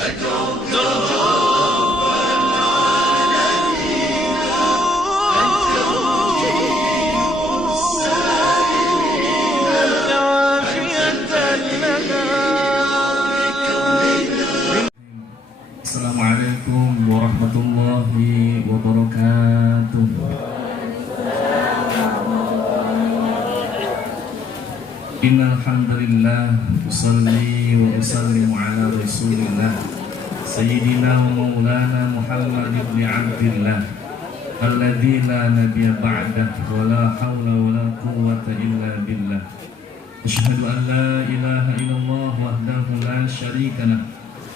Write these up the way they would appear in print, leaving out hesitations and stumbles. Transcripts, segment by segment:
Assalamualaikum warahmatullahi wabarakatuh. Innal hamdalillah usalli wa usallimu ala rasulillah sayyidina wa maulana Muhammad ibn Abdillah alladzi la nabiyya ba'dah wa la hawla wa la quwwata illa billah. Asyhadu an la ilaha illallah wahdahu la syarika lah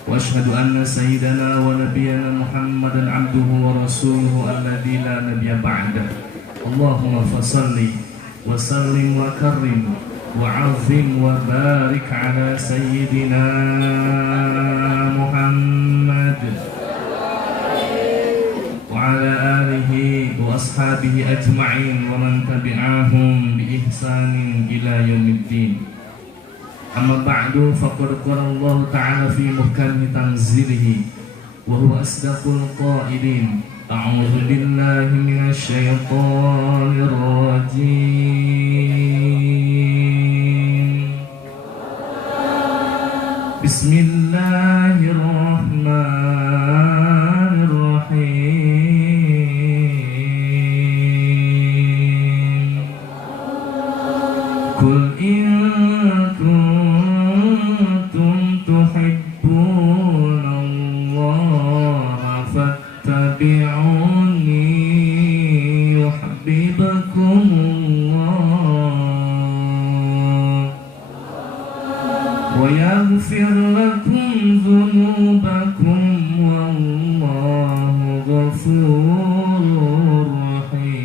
wa asyhadu anna sayyidana wa nabiyyana Muhammadan abduhu wa rasuluhu alladzi la nabiyya ba'dah. Allahumma fashalli wa sallim wa karrim wa'azim wa barik ala sayyidina Muhammad wa ala alihi wa ashabihi ajma'in wa man tabi'ahum bi ihsanin ila yaumiddin. Amma ba'du, faqad qala Allah ta'ala fi muhkami tanzilihi wa huwa asdaqul qailin. A'udzu billahi minasy syaithanir rajim. Bismillahirrahmanirrahim. Qul in kuntum tuhibbuna Allah fattabi'uni yuhibbukumullah wa yaghfir lakum dhunubakum wallahu ghafurur rahim.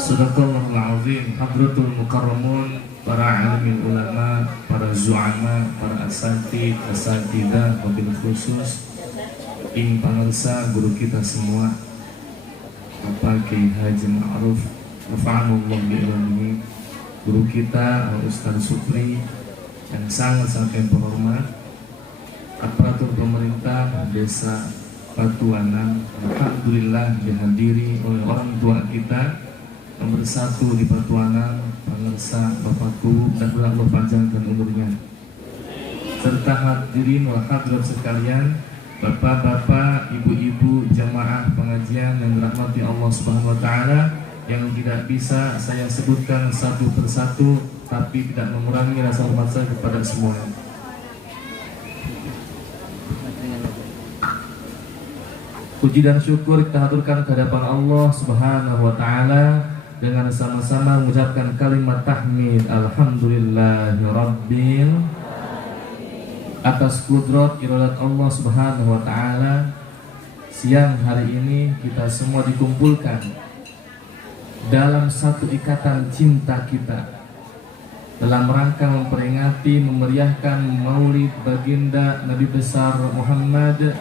Sadaqallahul azim. Hadratul mukarramun, para alim ulama, para zu'ama, para asatid, asatidah, wabil khusus ing pangarsa guru kita semua Bapak Kiai Haji Ma'ruf rafa'anullah bi'ilmihi, guru kita Ustaz Supri yang sangat-sangat berhormat, aparatur pemerintah desa Patuanan, alhamdulillah dihadiri oleh orang tua kita nomor 1 di Patuanan, pangarsa Bapakku dan Allah panjangkan umurnya, serta hadirin wal hadirat sekalian, bapak-bapak, ibu-ibu, jamaah pengajian yang dirahmati Allah Subhanahu wa taala, yang tidak bisa saya sebutkan satu persatu, tapi tidak mengurangi rasa hormat saya kepada semuanya. Puji dan syukur kita haturkan ke hadapan Allah Subhanahu wa taala dengan sama-sama mengucapkan kalimat tahmid alhamdulillahirabbil atas kudrat iradat Allah Subhanahu wa taala. Siang hari ini kita semua dikumpulkan dalam satu ikatan cinta kita dalam rangka memperingati, memeriahkan Maulid baginda Nabi besar Muhammad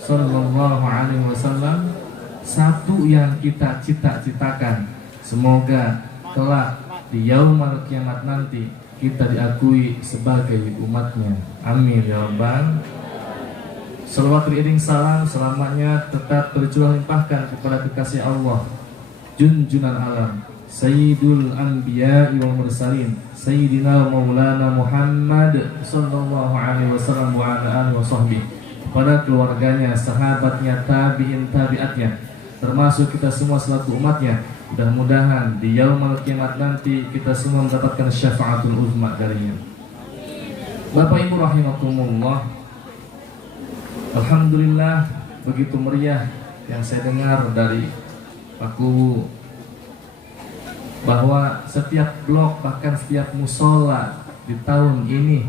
sallallahu alaihi wasallam. Satu yang kita cita-citakan, semoga kelak di yaumul kiamat nanti kita diakui sebagai umatnya. Amin ya rabbal. Salawat beriring salam selamanya tetap bercurah limpahkan kepada kekasih Allah, junjunan alam, Sayyidul Anbiya'i wal Mursalin, Sayyidina Maulana Muhammad sallallahu alaihi wasallam wa ala alihi wa sahbihi, kepada keluarganya, sahabatnya, tabi'in, tabi'atnya, termasuk kita semua selaku umatnya. Mudah-mudahan di yaumul kiamat nanti kita semua mendapatkan syafaatul uzma darinya. Bapak Ibu rahimakumullah, alhamdulillah begitu meriah yang saya dengar dari Pak Kuwu bahwa setiap blok, bahkan setiap musola di tahun ini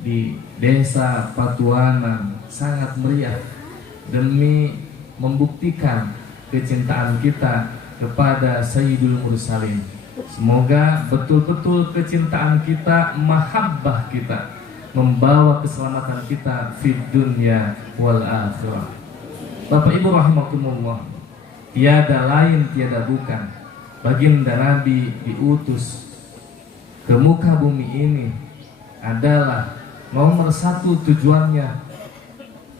di desa Patuanan sangat meriah demi membuktikan kecintaan kita kepada Sayyidul Mursalin. Semoga betul-betul kecintaan kita, mahabbah kita membawa keselamatan kita fid dunya wal akhirah. Bapak Ibu rahimakumullah, tiada lain tiada bukan, baginda Nabi diutus ke muka bumi ini adalah nomor satu tujuannya,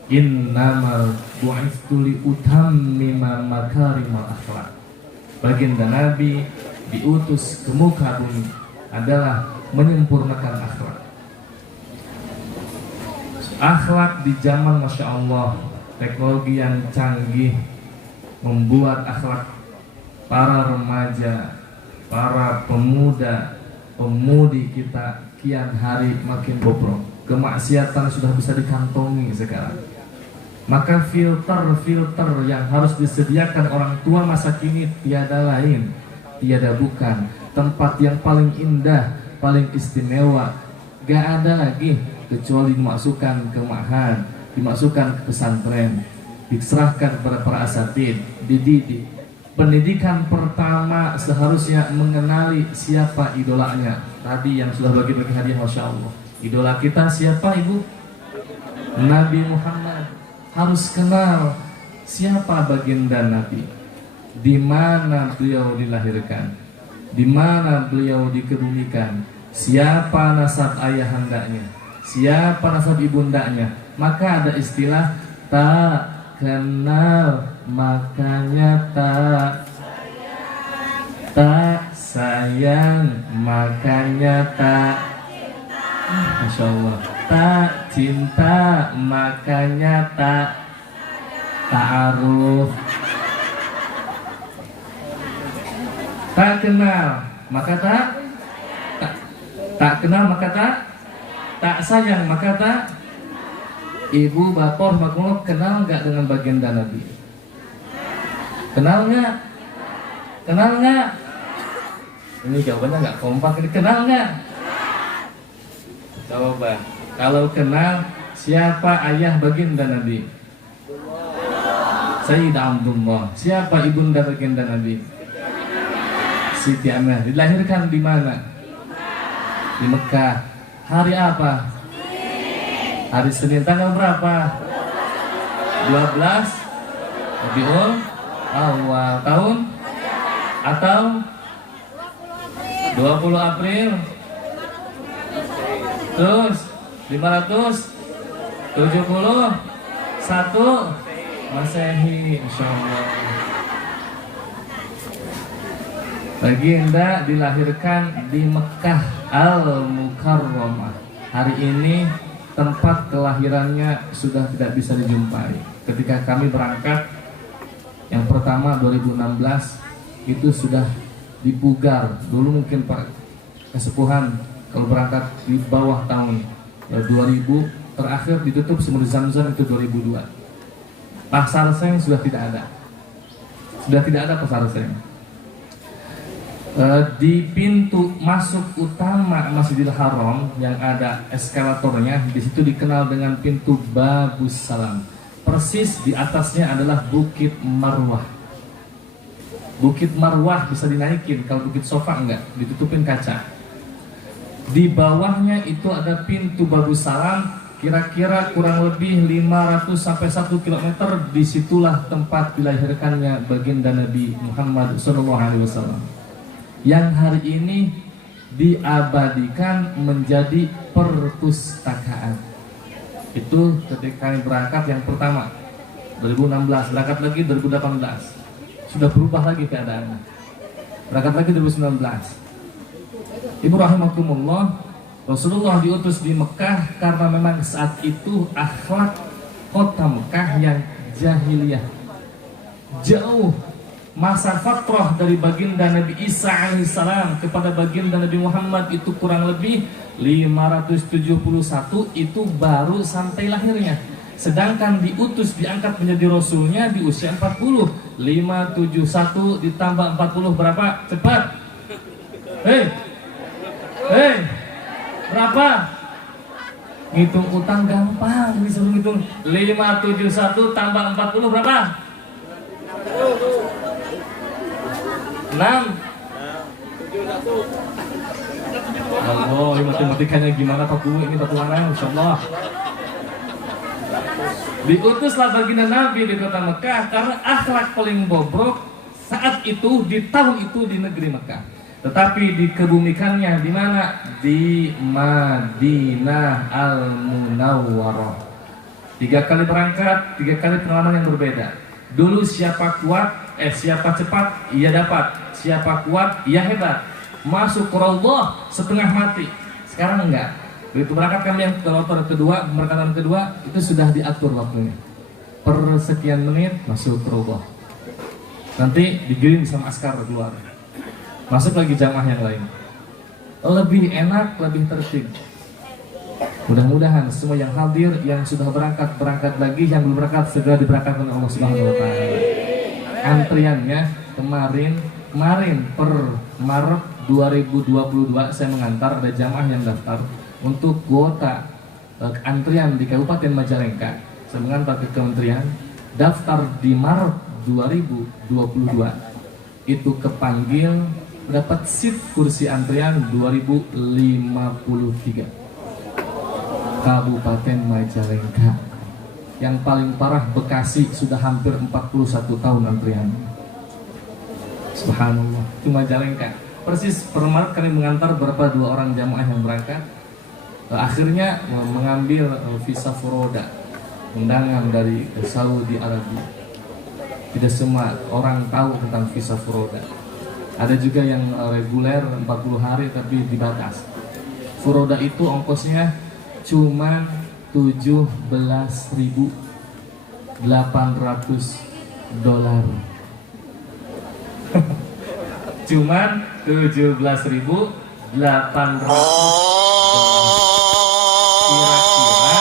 innamal bu'itsu li utammima makarimal akhlak. Baginda Nabi diutus ke muka bumi adalah menyempurnakan akhlak. Akhlak di zaman Masya Allah, teknologi yang canggih membuat akhlak para remaja, para pemuda, pemudi kita kian hari makin bobrok. Kemaksiatan sudah bisa dikantongi sekarang. Maka filter yang harus disediakan orang tua masa kini tiada lain, tiada bukan tempat yang paling indah, paling istimewa. Gak ada lagi kecuali dimasukkan ke ma'had, dimasukkan ke pesantren, diserahkan kepada para asatid, dididik. Pendidikan pertama seharusnya mengenali siapa idolanya. Tadi yang sudah bagi-bagi hadiah, Masya Allah. Idola kita siapa, Ibu? Nabi Muhammad. Harus kenal siapa baginda Nabi, di mana beliau dilahirkan, di mana beliau dikebumikan, siapa nasab ayahandanya, siapa nasab ibundanya. Maka ada istilah tak kenal makanya tak sayang makanya tak, Masya Allah, tak cinta makanya tak ta'aruf, tak kenal maka tak kenal maka tak sayang maka tak. Ibu, bapak, maklum, kenal nggak dengan baginda Nabi? Kenal nggak? Kenal nggak? Ini jawabannya nggak kompak. Ini kenal nggak? Coba, kalau kenal, siapa ayah baginda Nabi? Sayyidah Abdullah. Siapa ibunda baginda Nabi? Siti Aminah. Dilahirkan di mana? Di Mekah. Hari apa? Hari Senin, tanggal berapa? 12 Rabiul Awal tahun atau 20 April. Terus 571 Masehi, Insya Allah. Baginda dilahirkan di Mekah Al-Mukarramah. Hari ini tempat kelahirannya sudah tidak bisa dijumpai. Ketika kami berangkat yang pertama 2016 itu sudah dipugar. Dulu mungkin Pak Kesepuhan kalau berangkat di bawah tahun 2000, terakhir ditutup Sumur Zamzam itu 2002. Pasar Seng sudah tidak ada. Sudah tidak ada Pasar Seng. Di pintu masuk utama Masjidil Haram yang ada eskalatornya, di situ dikenal dengan pintu Babus Salam. Persis di atasnya adalah Bukit Marwah. Bukit Marwah bisa dinaikin, kalau Bukit Sofa enggak, ditutupin kaca. Di bawahnya itu ada pintu Babus Salam, kira-kira kurang lebih 500 sampai 1 km. Disitulah tempat dilahirkannya baginda Nabi Muhammad SAW, yang hari ini diabadikan menjadi perpustakaan. Itu ketika kami berangkat yang pertama 2016, berangkat lagi 2018, sudah berubah lagi keadaannya. Berangkat lagi 2019. Ibu rahimakumullah, Rasulullah diutus di Mekah karena memang saat itu akhlak kota Mekah yang jahiliyah, jauh. Masa fatrah dari baginda Nabi Isa alaihissalam kepada baginda Nabi Muhammad itu kurang lebih 571, itu baru sampai lahirnya. Sedangkan diutus, diangkat menjadi rasulnya di usia 40. 571 ditambah 40 berapa? Cepat. Berapa? Ngitung utang gampang, disuruh ngitung. 571 tambah 40 berapa? 6. Allah, matematikanya gimana Pak Bu? Ini batuangan, Insya Allah. Diutuslah baginda Nabi di kota Mekah karena akhlak paling bobrok saat itu, di tahun itu, di negeri Mekah. Tetapi dikebumikannya di mana? Di Madinah Al-Munawwarah. 3 kali berangkat, 3 kali pengalaman yang berbeda. Dulu siapa cepat, ia dapat. Siapa kuat, ia hebat. Masuk ke Raudhah setengah mati. Sekarang enggak. Begitu berangkat kami yang kloter kedua, pemberangkatan kedua, itu sudah diatur waktunya. Per sekian menit masuk ke Raudhah. Nanti digiring sama askar keluar. Masuk lagi jamaah yang lain. Lebih enak, lebih tertib. Mudah-mudahan semua yang hadir, yang sudah berangkat lagi, yang belum berangkat segera diberangkatkan oleh Allah Subhanahu wa taala. Antriannya kemarin per Maret 2022 saya mengantar ada jamaah yang daftar untuk kuota antrian di Kabupaten Majalengka. Saya mengantar ke kementerian, daftar di Maret 2022 itu kepanggil dapat seat kursi antrian 2053 Kabupaten Majalengka. Yang paling parah Bekasi sudah hampir 41 tahun antrian. Subhanallah, itu Majalengka. Persis per Maret kami mengantar berapa 2 orang jamaah yang berangkat. Akhirnya mengambil visa furoda, undangan dari Saudi Arabia. Tidak semua orang tahu tentang visa furoda. Ada juga yang reguler 40 hari tapi dibatas. Furoda itu ongkosnya cuma $17.800. Cuman $17.800. Kira-kira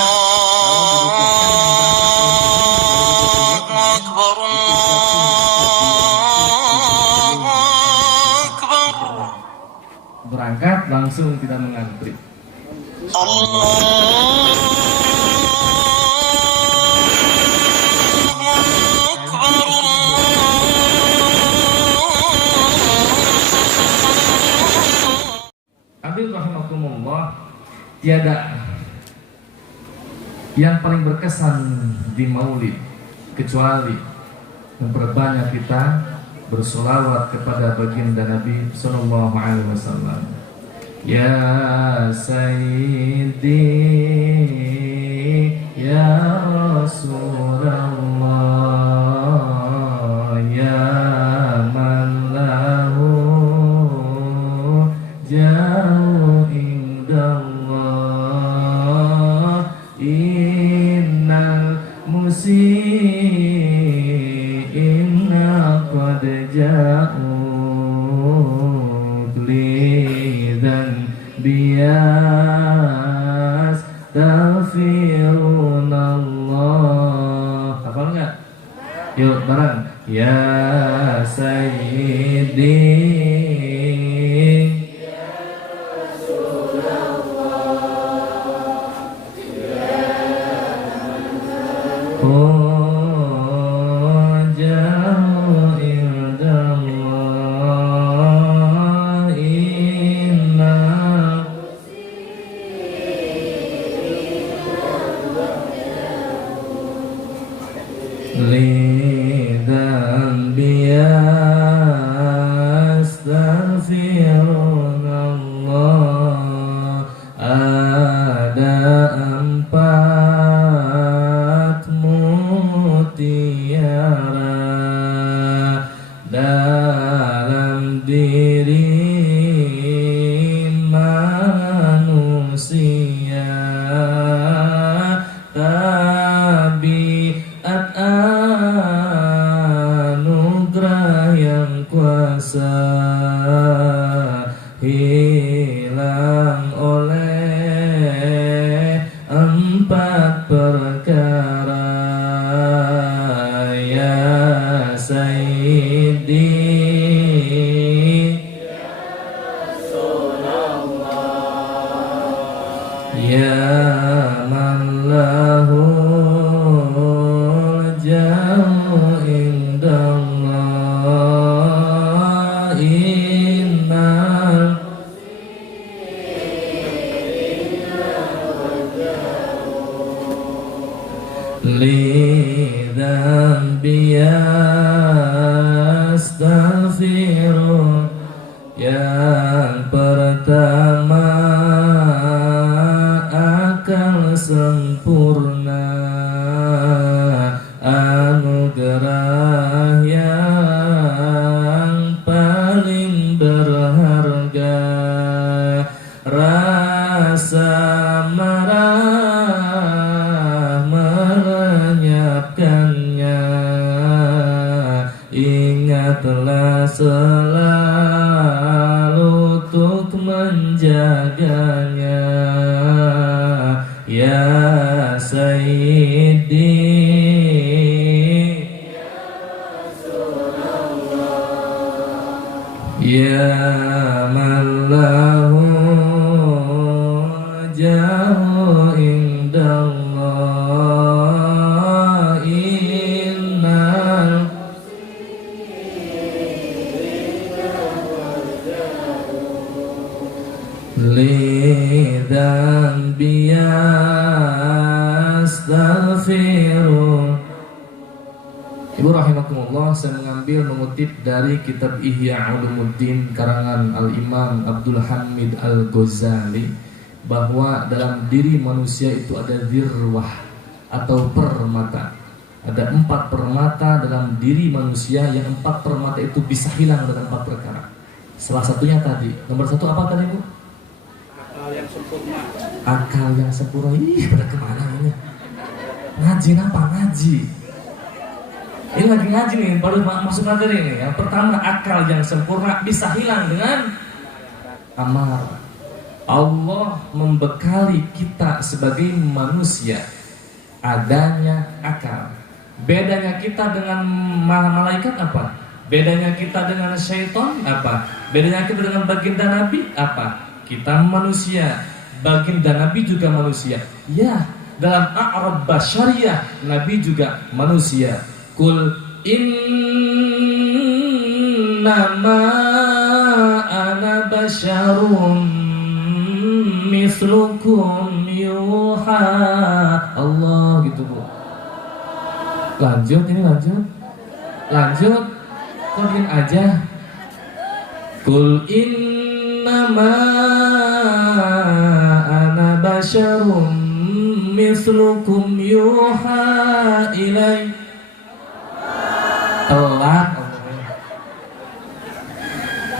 berangkat langsung tidak mengantri. Hadirin rahimakumullah, tiada yang paling berkesan di Maulid kecuali memperbanyak kita bersolawat kepada baginda Nabi Sallallahu Alaihi Wasallam. Ya Sayyidi, Ya Rasulullah, Ya man lahu jauh indallah, innal musi'inna qad ja'u lidan bias taghfirunallah. Hafal nggak? Yuk bareng. Ya Sayyidi, lidan bias taghfirunallah. Ada 4 mutiara dalam diri manusia, tabiat anugerah yang kuasa hilang oleh 4 perkara. Ya Sayyidi, Ya man lahu jauh indallah, innal lidan bias taghfirun. Ya sempurna, anugerah yang paling berharga, rasa marah melenyapkannya, ingatlah selalu untuk menjaganya, ya Sayyidi. Ya man lahu jahu indallah, innal lidan biyastaghfirun. Ibu rahimakumullah, saya mengutip dari kitab Ihya Ulumuddin karangan Al-Imam Abdul Hamid Al-Ghazali, bahwa dalam diri manusia itu ada dirwah atau permata. Ada 4 permata dalam diri manusia, yang 4 permata itu bisa hilang dengan 4 perkara. Salah satunya tadi, nomor 1 apa tadi Bu? Akal yang sempurna. Akal yang sempurna. Ih, pada kemana ini? Ngaji apa? Ngaji. Ini lagi ngaji nih, baru masuk materi ini. Yang pertama, akal yang sempurna bisa hilang dengan amarah. Allah membekali kita sebagai manusia adanya akal. Bedanya kita dengan malaikat apa? Bedanya kita dengan syaitan apa? Bedanya kita dengan baginda Nabi apa? Kita manusia, baginda Nabi juga manusia. Ya, dalam a'rab basyariyah Nabi juga manusia. Kul innama ana basyarum mislukum yuha. Allah gitu Bu. Lanjut, ini lanjut. Kok diam aja? Kul innama ana basyarum mislukum yuha ilai. Telat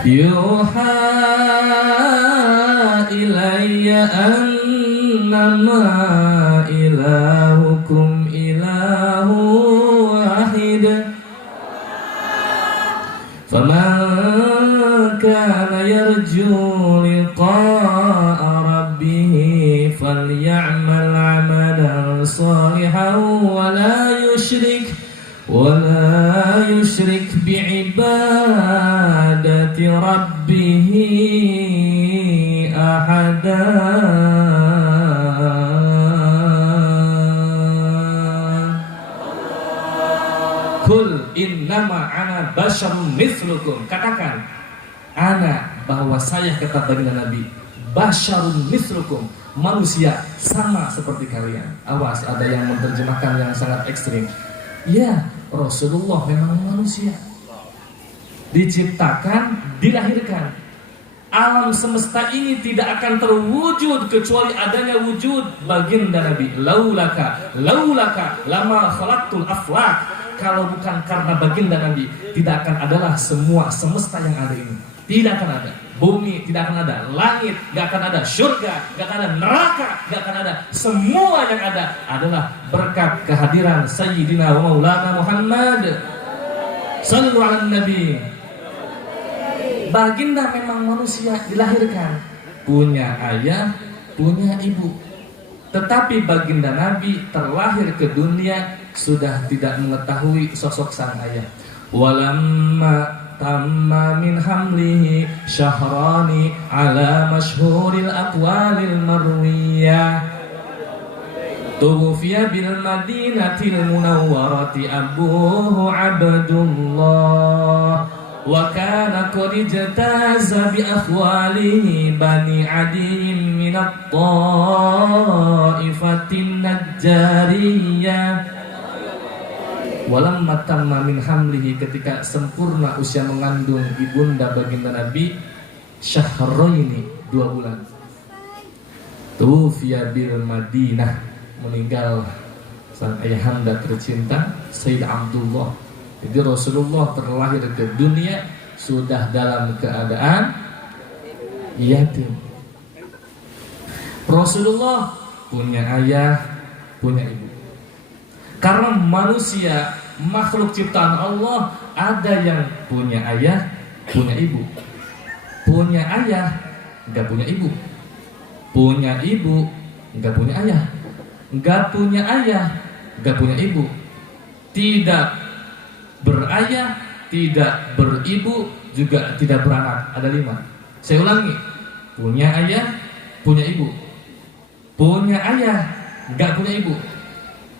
yuha ilayya annama ilahukum ilahu wahid, faman kana yarju liqa'a rabbih falyamal amalan salihan wala yushrik bi'ibadati rabbih ahada. Kul innama ana basyarum mithlukum. Katakan, ana, bahwa saya, kata baginda Nabi, basyarum mithlukum, manusia sama seperti kalian. Awas, ada yang menerjemahkan yang sangat ekstrim. Ya, Rasulullah memang manusia, diciptakan, dilahirkan. Alam semesta ini tidak akan terwujud kecuali adanya wujud baginda Nabi. Laulaka lama khalaqtul aflaq. Kalau bukan karena baginda Nabi, tidak akan adalah semua semesta yang ada ini. Tidak akan ada bumi, tidak akan ada langit, tidak akan ada surga, tidak akan ada neraka, tidak akan ada. Semua yang ada adalah berkat kehadiran Sayyidina wa Maulana Muhammad sallallahu alaihi Nabi. Baginda memang manusia, dilahirkan, punya ayah, punya ibu. Tetapi baginda Nabi terlahir ke dunia sudah tidak mengetahui sosok sang ayah. Walamma tamma min hamlihi syahrani ala masyhuril aqwalil marwiyah, tuwfiya bil madinatil munawwarati abuhu Abdullah, wa kana qad ijtaza bi akhwalihi bani Adi min at-ta'ifatin najjariyah. Walamma tamma min hamlihi, ketika sempurna usia mengandung ibunda baginda Nabi, syahraini, 2 bulan, tufiya bil Madinah, meninggal sang ayahanda tercinta Sayyid Abdullah. Jadi Rasulullah terlahir ke dunia sudah dalam keadaan yatim. Rasulullah punya ayah, punya ibu. Karena manusia makhluk ciptaan Allah, ada yang punya ayah, punya ibu. Punya ayah, enggak punya ibu. Punya ibu, enggak punya ayah. Enggak punya ayah, enggak punya ibu. Tidak berayah, tidak beribu, juga tidak beranak. Ada 5. Saya ulangi. Punya ayah, punya ibu. Punya ayah, enggak punya ibu.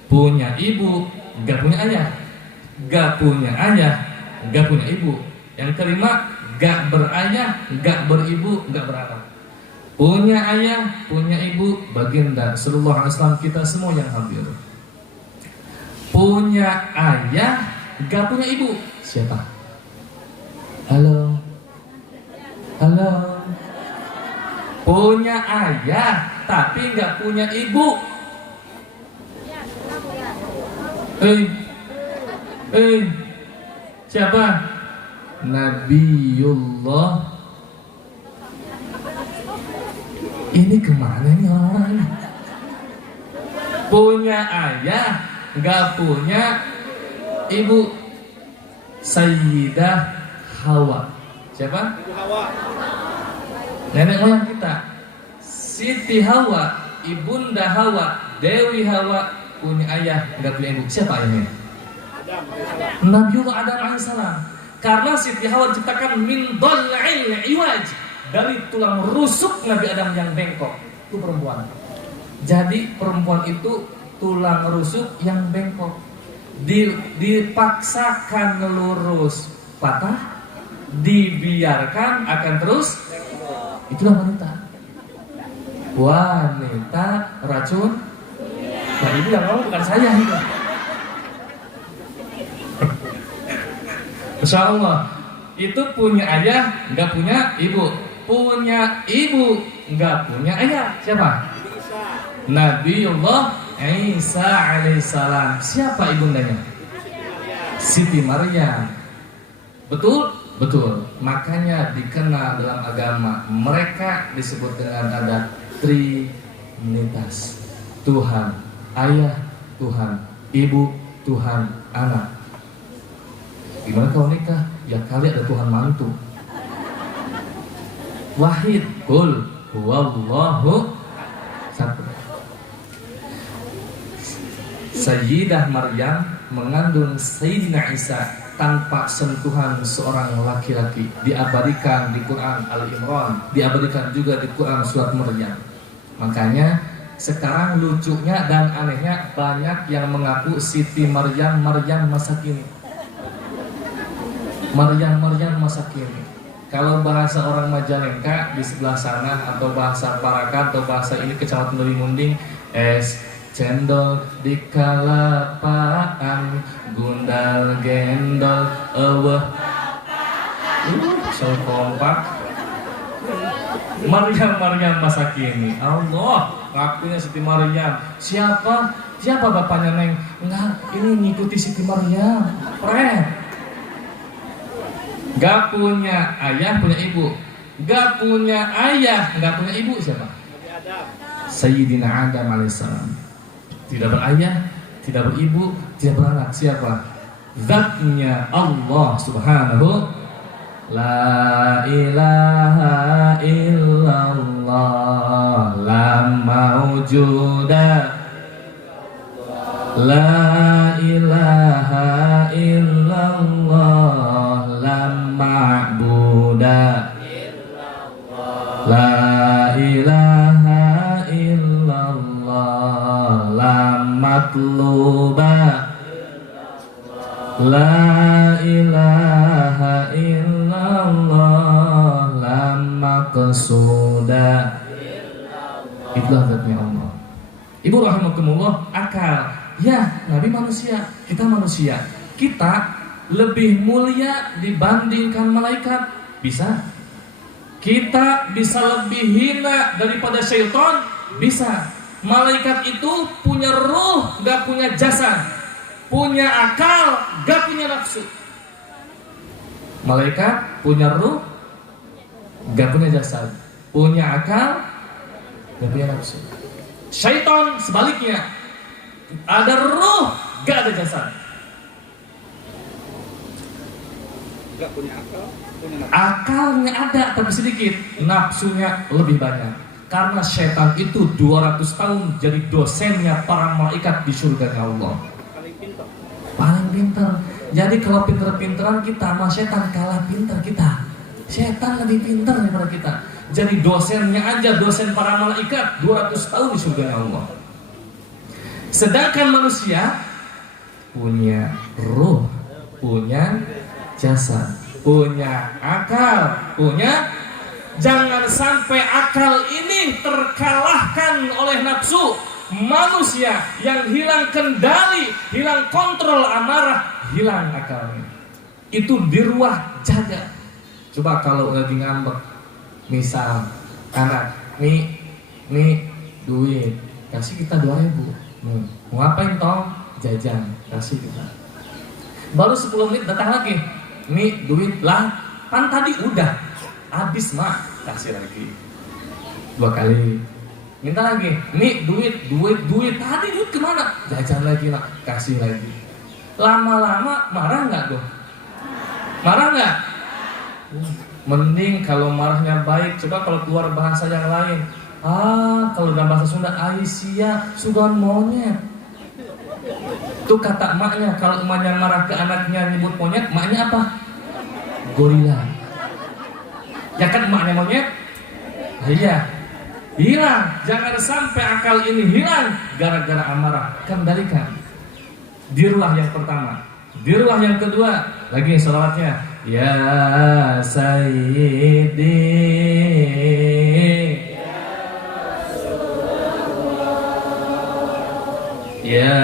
Punya ibu, enggak punya ayah. Enggak punya ayah, enggak punya ibu. Yang kelima, enggak berayah, enggak beribu, enggak beranak. Punya ayah, punya ibu, baginda sallallahu alaihi wasallam kita semua yang hadir. Punya ayah, enggak punya ibu. Siapa? Halo. Halo. Punya ayah tapi enggak punya ibu. Siapa? Nabiullah. Ini kemana nih orang ini? Punya ayah, nggak punya ibu. Sayyidah Hawa. Siapa? Hawa. Nenek moyang kita. Siti Hawa, ibunda Hawa, Dewi Hawa punya ayah, nggak punya ibu. Siapa ayahnya? Nabiullah Adam alaihissalam. Karena Siti Hawa diciptakan min dhal'il iwaj, dari tulang rusuk Nabi Adam yang bengkok. Itu perempuan. Jadi perempuan itu tulang rusuk yang bengkok. Dipaksakan lurus, patah, dibiarkan akan terus. Itulah wanita. Wanita racun. Nah, ibu yang ngomong bukan saya itu. Insya Allah itu punya ayah, nggak punya ibu. Punya ibu, nggak punya ayah. Siapa? Nabiullah Isa alaihissalam. Siapa ibundanya? Siti Maryam. Betul? Betul. Makanya dikenal dalam agama mereka disebut dengan ada Trinitas. Tuhan Ayah, Tuhan Ibu, Tuhan Anak. Gimana kalau nikah? Ya kali ada Tuhan mantu. Wahid, Qul huwallahu satu. Sayyidah Maryam mengandung Sayyidina Isa tanpa sentuhan seorang laki-laki. Diabadikan di Quran Al-Imran, diabadikan juga di Quran surat Maryam. Makanya sekarang lucunya dan anehnya banyak yang mengaku Siti Maryam masa kini. Maryam masa kini. Kalau bahasa orang Majalengka di sebelah sana, atau bahasa Parakan, atau bahasa ini Kecamatan Deli Munding, es cendol di kalapaan, gundal gendol eueuh. So kompak. Maryam masa kini. Allah, ngakunya Siti Maryam. Siapa bapaknya Neng? Enggak, ini ngikuti Siti Maryam. Keren. Gak punya ayah, punya ibu. Gak punya ayah, gak punya ibu. Siapa? Sayyidina Adam alaihissalam. Tidak berayah, tidak beribu, tidak beranak. Siapa? Zatnya Allah subhanahu. La ilaha illallah, la mawjuda. La ilaha illallah, la ma'buda. La ilaha illallah, la matluba. La ilaha illallah, la maqsuda. Itulah zatnya Allah. Ibu rahimakumullah, akal. Ya, Nabi manusia, kita manusia. Kita lebih mulia dibandingkan malaikat. Bisa. Kita bisa lebih hina daripada syaitan. Bisa. Malaikat itu punya ruh, gak punya jasad. Punya akal, gak punya nafsu. Malaikat punya ruh, gak punya jasad. Punya akal, gak punya nafsu. Syaitan sebaliknya, ada ruh, gak ada jasad. Gak punya akal, punya nafsu. Akalnya ada tapi sedikit, nafsunya lebih banyak. Karena syaitan itu 200 tahun jadi dosennya para malaikat di surganya Allah. Paling pintar. Paling pintar. Jadi kalau pinter-pinteran kita sama syaitan kalah pintar kita. Syaitan lebih pintar daripada kita. Jadi dosennya aja, dosen para malaikat 200 tahun di surganya Allah. Sedangkan manusia punya ruh, punya jasad, punya akal, punya. Jangan sampai akal ini terkalahkan oleh nafsu. Manusia yang hilang kendali, hilang kontrol amarah, hilang akalnya. Itu diruah jaga. Coba kalau lagi ngambek, misal anak, nih duit, kasih kita 2.000. Mau ngapain toh? Jajan, kasih kita. Baru 10 menit datang lagi, nih duit lah, kan tadi udah habis mak, kasih lagi 2 kali, minta lagi, nih duit tadi duit kemana? Jajan lagi nak, kasih lagi. Lama-lama marah nggak tuh? Marah nggak? Mending kalau marahnya baik. Coba kalau keluar bahasa yang lain, kalau dalam bahasa Sunda, Aisyah sugan monyet. Tuh kata emaknya, kalau emaknya marah ke anaknya nyebut monyet, emaknya apa? Gorila. Ya kan emaknya monyet? Iya. Hilang. Jangan sampai akal ini hilang gara-gara amarah. Kendalikan. Diruah yang pertama. Diruah yang kedua. Lagi salawatnya. Ya Sayyidi, Ya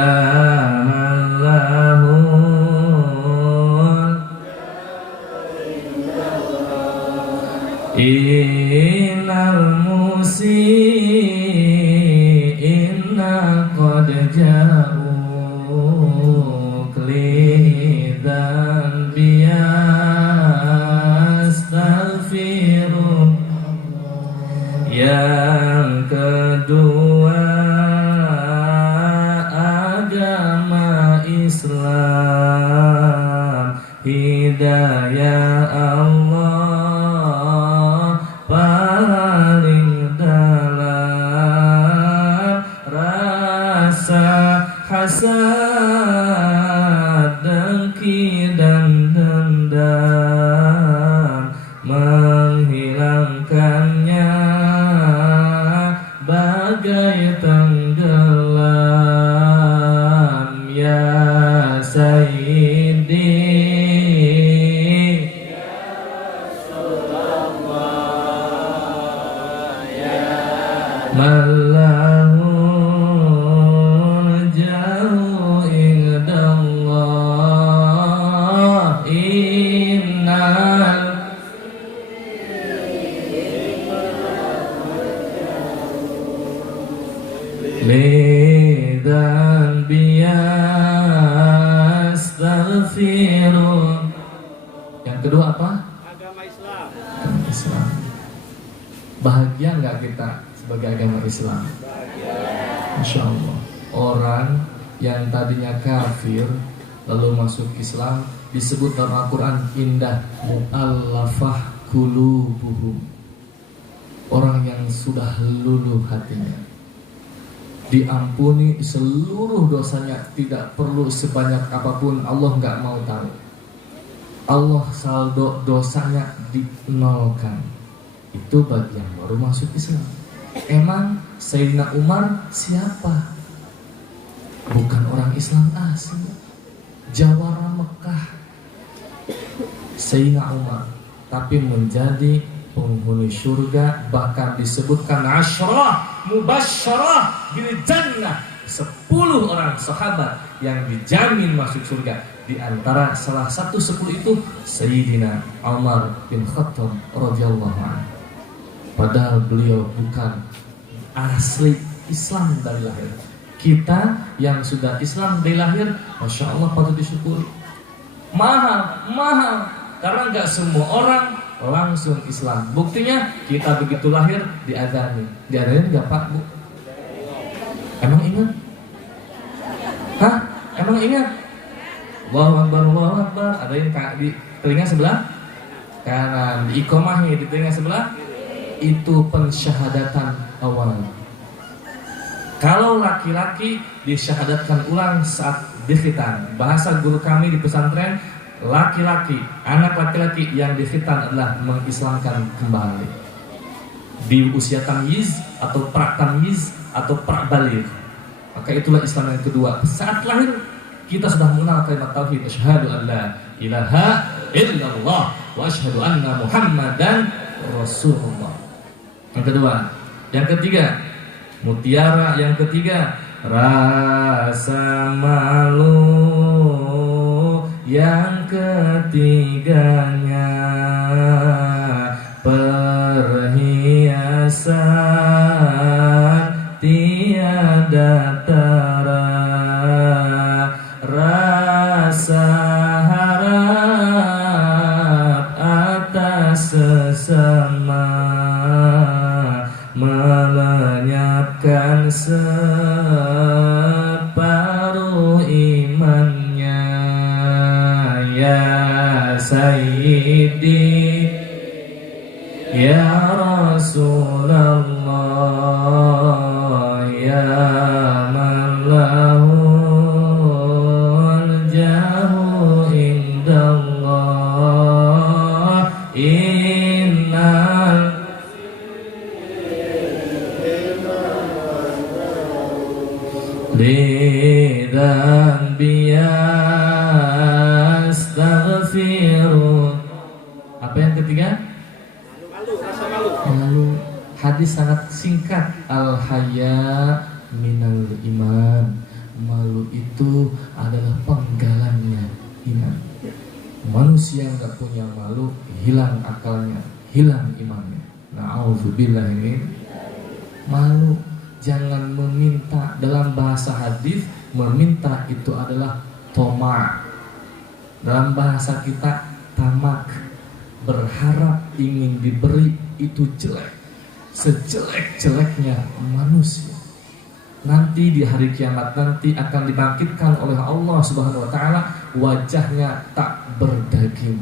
Innal musii'ina qad ja'uk lidan biyastaghfiru. Yang kedua, agama Islam, hidayah Allah paling dalam. Rasa hasad, dengki dan dendam, menghilangkannya bagai tenggelam. Ya Sayyidi, Malahul jauh indallah innal lidan biyastaghfirun. Yang kedua apa? Agama Islam. Agama Islam. Bahagia nggak kita sebagai agama Islam? Insya Allah. Orang yang tadinya kafir lalu masuk Islam disebut dalam Al-Quran indah mu'allafah qulubuhum. Orang yang sudah luluh hatinya, diampuni seluruh dosanya, tidak perlu sebanyak apapun. Allah nggak mau tahu. Allah saldo dosanya dinolkan. Itu bagi yang baru masuk Islam. Emang Sayyidina Umar siapa? Bukan orang Islam asli, Jawara Mekah. Sayyidina Umar, tapi menjadi penghuni surga. Bahkan disebutkan Asyrah Mubasysyarah bil Jannah, 10 orang sahabat yang dijamin masuk surga. Di antara salah satu 10 itu Sayyidina Umar bin Khattab radhiyallahu anhu. Padahal beliau bukan asli Islam dari lahir. Kita yang sudah Islam dari lahir, Masya Allah patut disyukuri. Mahal. Karena nggak semua orang langsung Islam. Buktinya kita begitu lahir diadani. Diadani nggak Pak Bu? Emang ingat? Hah? Emang ingat? Allahu Akbar, Allahu Akbar. Ada yang di telinga sebelah kanan, di iqamahnya di telinga sebelah. Itu pensyahadatan awal. Kalau laki-laki disyahadatkan ulang saat dikhitan. Bahasa guru kami di pesantren, laki-laki, anak laki-laki yang dikhitan adalah mengislamkan kembali di usia tamyiz atau pra-tamyiz atau pra-baligh. Maka itulah Islam yang kedua. Saat lahir kita sudah mengenal kalimat tauhid, asyhadu an la ilaha illallah wa asyhadu anna Muhammadan Rasulullah. Yang kedua, yang ketiga, mutiara yang ketiga, rasa malu. Yang ketiganya, perhiasan tiada tara. Rasa harap atas sesama, melenyapkan separuh imannya. Ya Sayyidi, Ya Rasulullah, Ya man lahul jahu indallah. Innal lidan biyastaghfiru. Apa yang ketiga? Malu, rasa malu. Lalu hadis sangat singkat, al-haya minal iman. Malu itu adalah penggalannya iman. Manusia yang gak punya malu, hilang akalnya, hilang imannya. Na'udzubillah ini. Malu, jangan meminta. Dalam bahasa hadis, meminta itu adalah toma'. Dalam bahasa kita, tamak. Berharap ingin diberi itu jelek. Sejelek-jeleknya manusia, nanti di hari kiamat nanti akan dibangkitkan oleh Allah Subhanahu wa taala, wajahnya tak berdaging.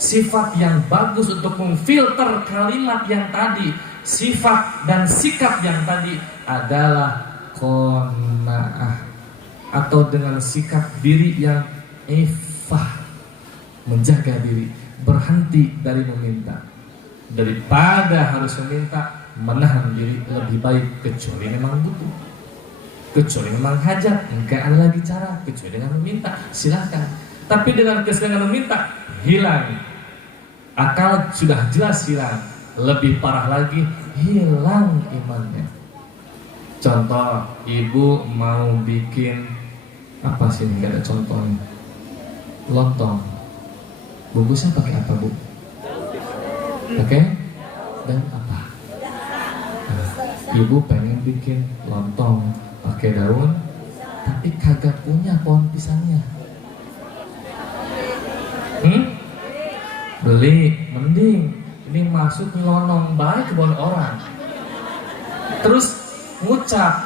Sifat yang bagus untuk memfilter kalimat yang tadi, sifat dan sikap yang tadi adalah qanaah, atau dengan sikap diri yang ifah, menjaga diri, berhenti dari meminta. Daripada harus meminta, menahan diri lebih baik, kecuali memang butuh, kecuali memang hajat, enggak ada lagi cara kecuali dengan meminta, silahkan. Tapi dengan kesenangan meminta, hilang akal, sudah jelas hilang. Lebih parah lagi, hilang imannya. Contoh, ibu mau bikin apa sih, nggak ada contohnya, lontong. Bungkusnya pakai apa Bu? Pakai dan apa? Nah, ibu pengen bikin lontong pakai daun, tapi kagak punya pohon pisangnya. Beli, mending ini masuk nyelonong baik ke kebun orang, terus ngucap.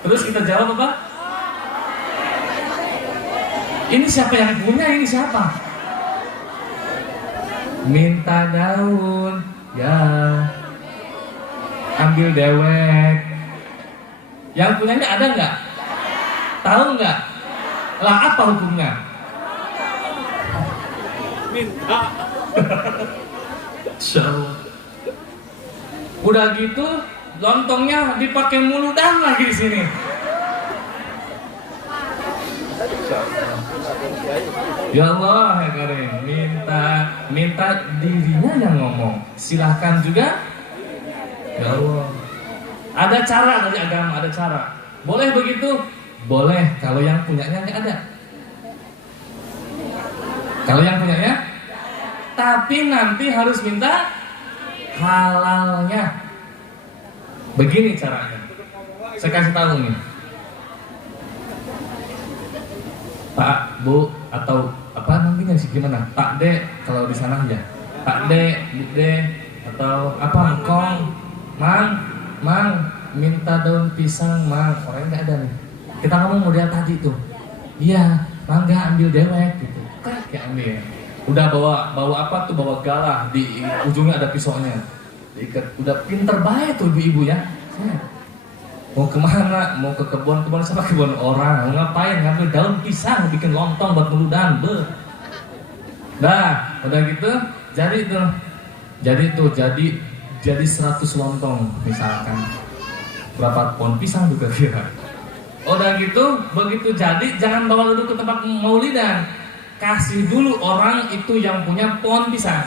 Terus kita jawab apa? Ini siapa yang punya? Ini siapa? Minta daun, ya ambil dewek. Yang punyanya ada nggak? Tahu nggak? Lah apa hukumnya? Minta. Insyaallah. Udah gitu, lontongnya dipakai muludan lagi di sini. Ya Allah ya Karim, minta dirinya yang ngomong. Silahkan juga. Ya Allah. Ada cara dari agama, ada cara. Boleh begitu? Boleh kalau yang punyanya nggak ada. Kalau yang punyanya, tapi nanti harus minta halalnya. Begini caranya. Saya kasih tahu nih. Pak, Bu, atau apa namanya sih, gimana? Pak D kalau di sana aja. Pak D, Bu D, atau apa? Engkong, Mang, minta daun pisang, Mang. Orangnya nggak ada nih. Kita ngomong model tadi tuh. Iya, mangga ambil dewek gitu. Kayak ambil. Udah bawa apa tuh? Bawa galah, di ujungnya ada pisaunya. Diikat. Udah pinter baik tuh ibu-ibu ya. Mau kemana? Mau ke kebun sama kebun orang. Mau ngapain? Ngambil daun pisang, bikin lontong buat meludan. Nah, udah gitu, jadi 100 lontong misalkan. Berapa pohon pisang juga kira. Udah gitu, begitu jadi jangan bawa dulu ke tempat maulidan. Kasih dulu orang itu yang punya pohon pisang.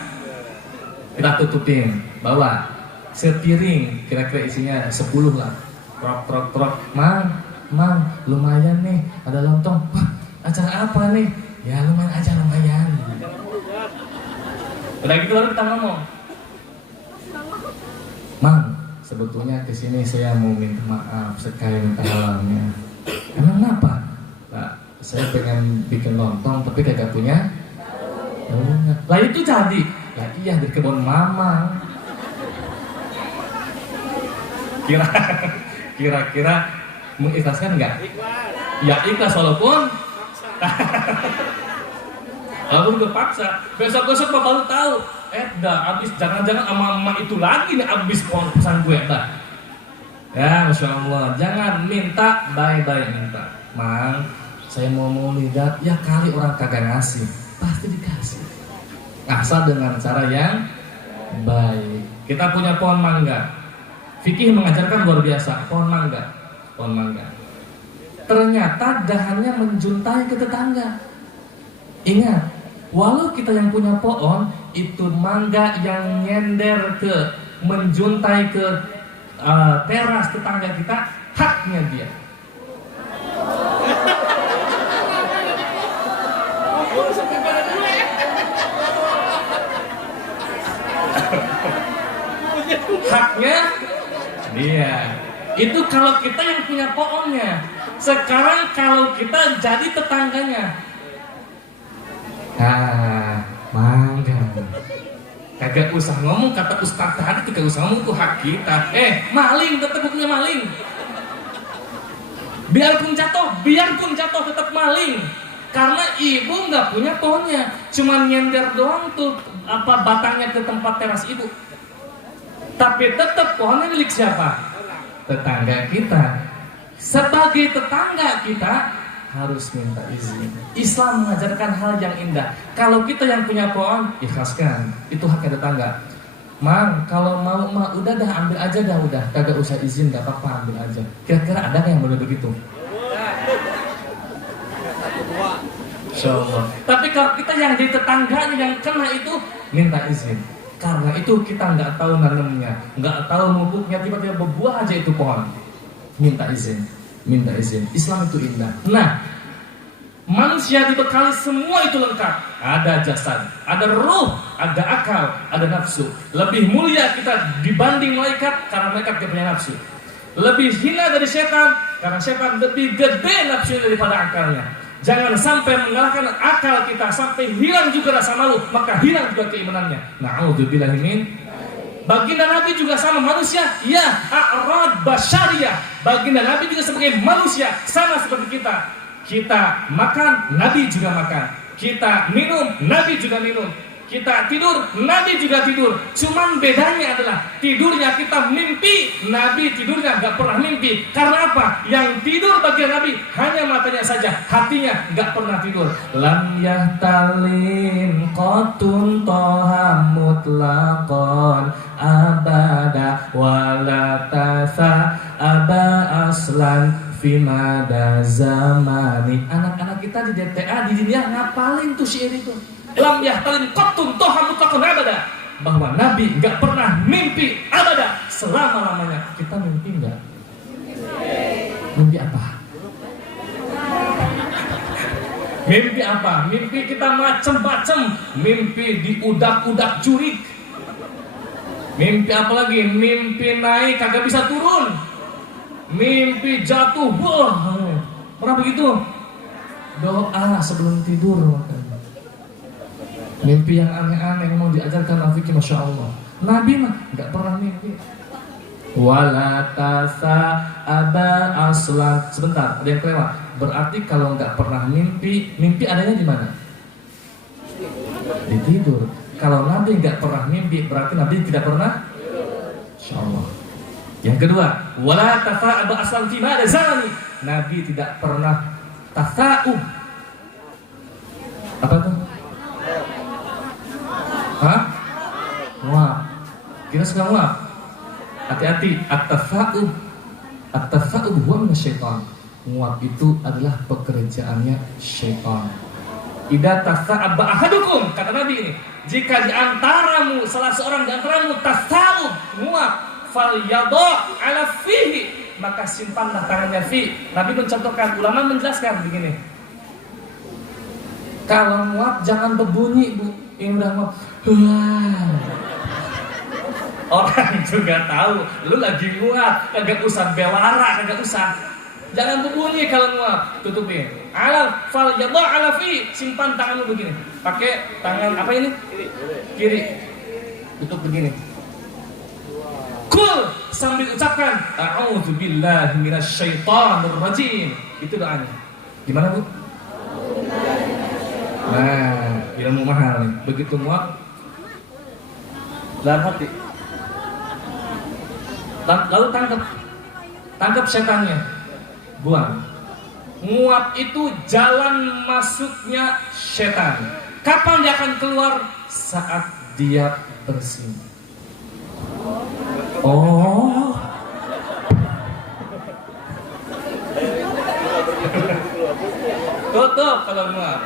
Kita tutupin, bawa sepiring, kira-kira isinya 10 lah. Trok. Mang, lumayan nih, ada lontong. Wah, acara apa nih? Ya lumayan aja, lumayan. Udah gitu baru kita ngomong. Mang, sebetulnya kesini saya mau minta maaf sekali minta halalnya. Emang kenapa? Nah, saya pengen bikin lontong tapi kagak punya. Lah itu jadi. Lah iya di kebun Mamang. Kira-kira mengikhlaskan nggak? Ya ikhlas walaupun kepaksa. Besok-besok baru tahu. Abis jangan-jangan sama emak itu lagi nih abis pesan gue dah. Ya Masya Allah. Jangan minta baik-baik minta. Mang, saya mau lihat. Ya kali orang kagak ngasih, pasti dikasih. Asal dengan cara yang baik. Kita punya pohon mangga. Fikih mengajarkan luar biasa, pohon mangga. Ternyata dahannya menjuntai ke tetangga. Ingat, walau kita yang punya pohon, itu mangga yang nyender ke menjuntai ke teras tetangga kita, haknya dia. Haknya dia. Itu kalau kita yang punya pohonnya. Sekarang kalau kita jadi tetangganya. Mangga. Kagak usah ngomong kata ustaz tadi, kagak usah ngomong itu hak kita. Maling tetap hukumnya maling. Biarpun jatuh tetap maling. Karena ibu nggak punya pohonnya, cuma nyender doang tuh apa batangnya ke tempat teras ibu. Tapi tetap pohonnya milik siapa? Tetangga kita. Sebagai tetangga kita harus minta izin. Islam mengajarkan hal yang indah. Kalau kita yang punya pohon, ikhlaskan. Itu haknya tetangga. Mang, kalau mau mah udah dah ambil aja dah udah. Kagak usah izin, gak apa-apa ambil aja. Kira-kira ada nggak yang boleh begitu? Insyaallah. Tapi kalau kita yang jadi tetangganya yang kena itu minta izin. Karena itu kita nggak tahu nanamnya, nggak tahu pupuknya, tiba-tiba berbuah aja itu pohon. Minta izin. Islam itu indah. Nah, manusia dibekali semua itu lengkap. Ada jasad, ada ruh, ada akal, ada nafsu. Lebih mulia kita dibanding malaikat karena malaikat gak punya nafsu. Lebih hina dari setan karena setan lebih gede nafsunya daripada akalnya. Jangan sampai mengalahkan akal kita sampai hilang juga rasa malu, maka hilang juga keimanannya. Na'udzubillahi min. Baginda Nabi juga sama manusia, ya a'rad basyariyah. Baginda Nabi juga sebagai manusia sama seperti kita. Kita makan, Nabi juga makan. Kita minum, Nabi juga minum. Kita tidur, Nabi juga tidur. Cuman bedanya adalah tidurnya kita mimpi, Nabi tidurnya gak pernah mimpi. Karena apa? Yang tidur bagi Nabi hanya matanya saja, hatinya gak pernah tidur. Lam yahtalin qatun toha mutlaqan abada wala tasa aba aslan fimada zamani. Anak-anak kita di DTA di dunia ngapalin tuh syair itu. Lam yahtalin qatun toha mutlaqan abada, bahwa Nabi nggak pernah mimpi abada selama-lamanya. Kita mimpi nggak? Mimpi apa? Mimpi apa? Mimpi kita macem-macem. Mimpi di udak-udak jurik. Mimpi apa lagi? Mimpi naik kagak bisa turun. Mimpi jatuh, wah, pernah begitu? Doa sebelum tidur makanya. Mimpi yang aneh-aneh yang mau diajarkan Nabi, masya Allah. Nabi mah nggak pernah mimpi. Wala tasa aba aslan. Sebentar, ada yang kelewat. Berarti kalau nggak pernah mimpi, mimpi adanya di mana? Di tidur. Kalau Nabi nggak pernah mimpi, berarti Nabi tidak pernah. Insya Allah. Yang kedua, wala tafa'aba aslan fi ma zamani. Nabi tidak pernah tafa'ub. Apa tuh? Hah? Wah. Kita suka wah. Hati-hati, at-tafa'ub. At-tafa'ub huwa minasyaitan. Nguap itu adalah pekerjaannya syaitan. Idza tafa'aba ahadukum, kata Nabi ini, jika di antaramu salah seorang di antaramu tafa'ub, nguap, falyadha 'ala fihi, maka simpanlah tangannya fi. Nabi mencontohkan, ulama menjelaskan begini. Kalau nguap jangan berbunyi, Bu. Yang udah nguap, orang juga tahu lu lagi nguap, kagak usah bewara, kagak usah. Jangan berbunyi kalau nguap, tutupin. Ala fal yadha ala fi, simpan tanganmu begini. Pakai tangan apa ini? Kiri. Tutup begini. Kul sambil ucapkan a'udzubillahi minasyaitonir rajim. Itu doanya. Gimana, Bu? Nah, ilmu mahal nih. Begitu nguap dalam hati. Lalu tangkap setannya, buang. Nguap itu jalan masuknya setan. Kapan dia akan keluar? Saat dia bersin. Oh. Tutup kalau nguap.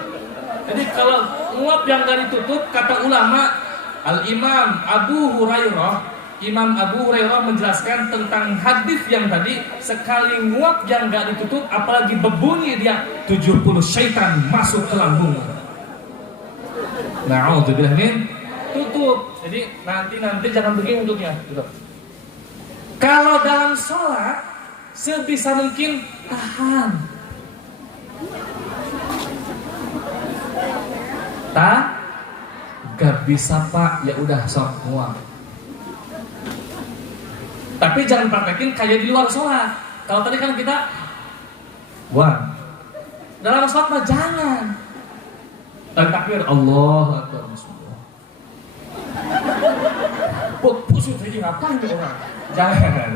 Jadi kalau nguap yang gak ditutup, kata ulama Al-Imam Abu Hurairah, Imam Abu Hurairah menjelaskan tentang hadis yang tadi, sekali nguap yang gak ditutup, apalagi berbunyi dia, 70 syaitan masuk ke lambung. Na'udzubillah min, tutup. Jadi nanti jangan begini tutupnya. Tutup. Kalau dalam sholat, sebisa mungkin tahan. Gak bisa Pak, ya udah sok nguap. Tapi jangan praktekin kayak di luar sholat. Kalau tadi kan kita buang. Dalam sholat mah jangan. Dan takbir Allah Akbar. Pusing lagi ngapain tuh orang? Jangan.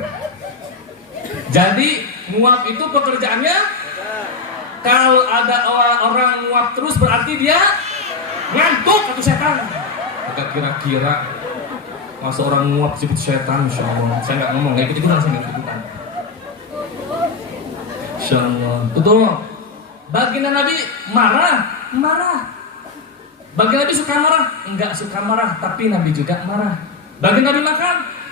Jadi nguap itu pekerjaannya, kalau ada orang nguap terus berarti dia ngantuk atau setan. Agak kira-kira masa orang nguap disebut setan, insya Allah. Saya nggak ngomong, nggak ikut-ikutan, saya nggak ikut-ikutan. Insya Allah. Betul. Baginda Nabi marah. Baginda Nabi suka marah, enggak suka marah, tapi Nabi juga marah. Baginda Nabi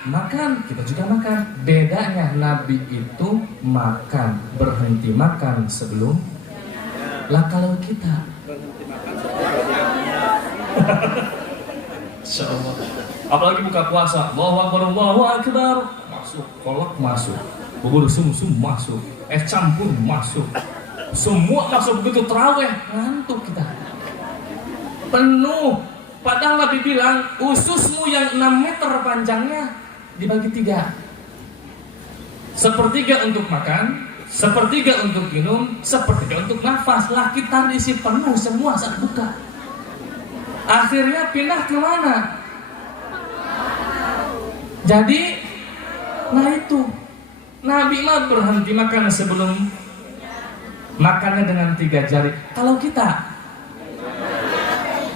makan, kita juga makan. Bedanya Nabi itu makan, berhenti makan sebelum. Lah kalau kita Insya Allah. Apalagi buka puasa, Allahu Akbar, masuk, kolak masuk, bubur sum-sum masuk, es campur masuk, semua masuk. Begitu terawih, ngantuk kita, penuh. Padahal Nabi bilang, ususmu yang 6 meter panjangnya dibagi 3. Sepertiga untuk makan, sepertiga untuk minum, sepertiga untuk nafas. Lah kita diisi penuh semua saat buka. Akhirnya pindah ke mana? Jadi, nah itu Nabi mah berhenti makan sebelum makannya dengan 3 jari. Kalau kita,